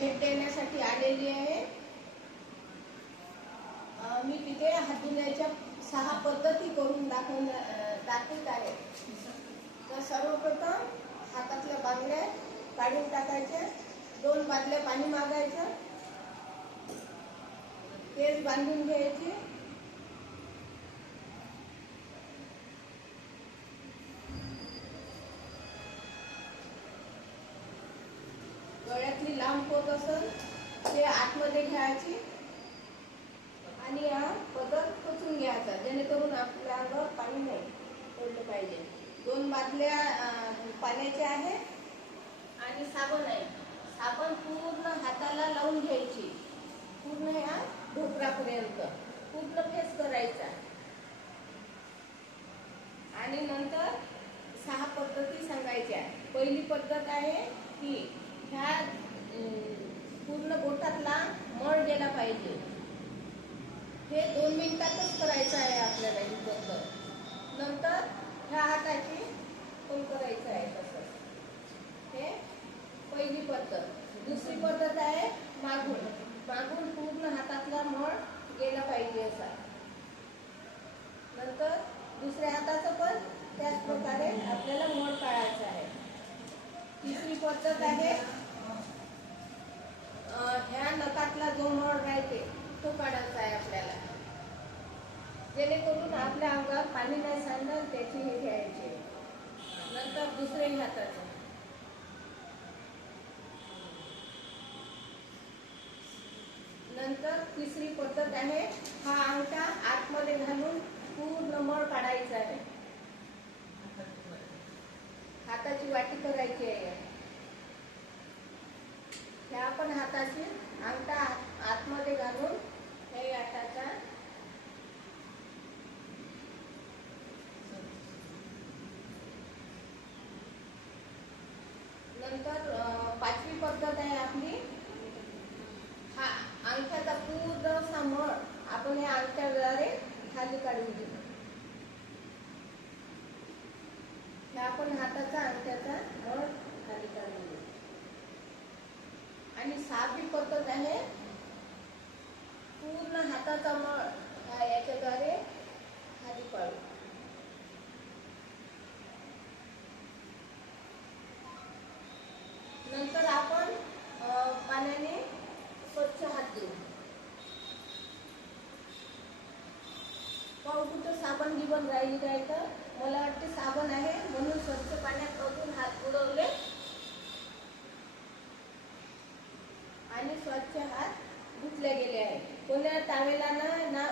भेट देण्यासाठी आलेली आहे. मी तिथे हात धुण्याच्या 6 पद्धती करून दाखवत आहे. तर सर्वप्रथम हातातल्या बांगड्या काढून टाकायच्या, 2 बादल्या पाणी मागायचं, केस बांधून घ्यायचे, गळ्यातली लांब पोत असेल ते आतमध्ये घ्यायची आणि हा पदर टोचून घ्यायचा, जेणेकरून आपल्या अंगावर पाणी नाही पडलं पाहिजे. 2 बादल्या पाण्याच्या आहे आणि साबण आहे. साबण पूर्ण हाताला लावून घ्यायची, पूर्ण ह्या ढोपरापर्यंत पूर्ण फेस करायचा. आणि नंतर 6 पद्धती सांगायच्या. पहिली पद्धत आहे की ह्या पूर्ण बोटातला मळ गेला पाहिजे. हे 2 मिनिटातच करायचं आहे आपल्याला ही पद्धत. नंतर ह्या हाताची पण करायचं आहे तसंच. हे पहिली पद्धत. दुसरी पद्धत आहे मागून. मागून पूर्ण हातातला मळ गेला पाहिजे असा. नंतर दुसऱ्या हाताचं पण त्याच प्रकारे आपल्याला मळ काढायचा आहे. तिसरी पद्धत आहे ह्या नकातला जो मळ राहते तो काढायचा आहे आपल्याला, जेणेकरून आपल्या अंगावर पाणी नाही सांडणार त्याची हे घ्यायची. नंतर दुसऱ्या हाताचं. नंतर तिसरी पद्धत आहे हा अंगठा आतमध्ये घालून पूर्ण मळ काढायचा आहे. हाताची वाटी करायची आहे. ह्या पण हाताची अंगठा आतमध्ये घालून हे हाताचा नंतर 5वी पद्धत आहे आपली. हा अंगठ्याचा पूर्ण असा मळ आपण या अंगठ्याद्वारे खाली काढून घेऊ. ह्या पण हाताचा अंगठ्याचा मळ खाली काढून घेऊ. आणि 6वी पद्धत आहे पूर्ण हाताचा मळ याच्याद्वारे खाली काढू. नंतर आपण पाण्याने स्वच्छ हात धुवू. पण कुठं साबण गिबण राहिली काय तर मला वाटते साबण आहे म्हणून स्वच्छ पाण्यात ओतून हात बुडवले आणि स्वच्छ हात धुतले गेले आहे. कोण्या टावेला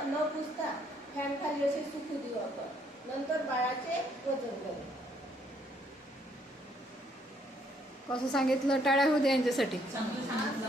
न पुसता फॅन खाली असे सुकू देऊ आपण. नंतर बाळाचे वजन करू. कसं सांगितलं टाळ्या होऊ दे यांच्यासाठी. चांगलं सांगितलं.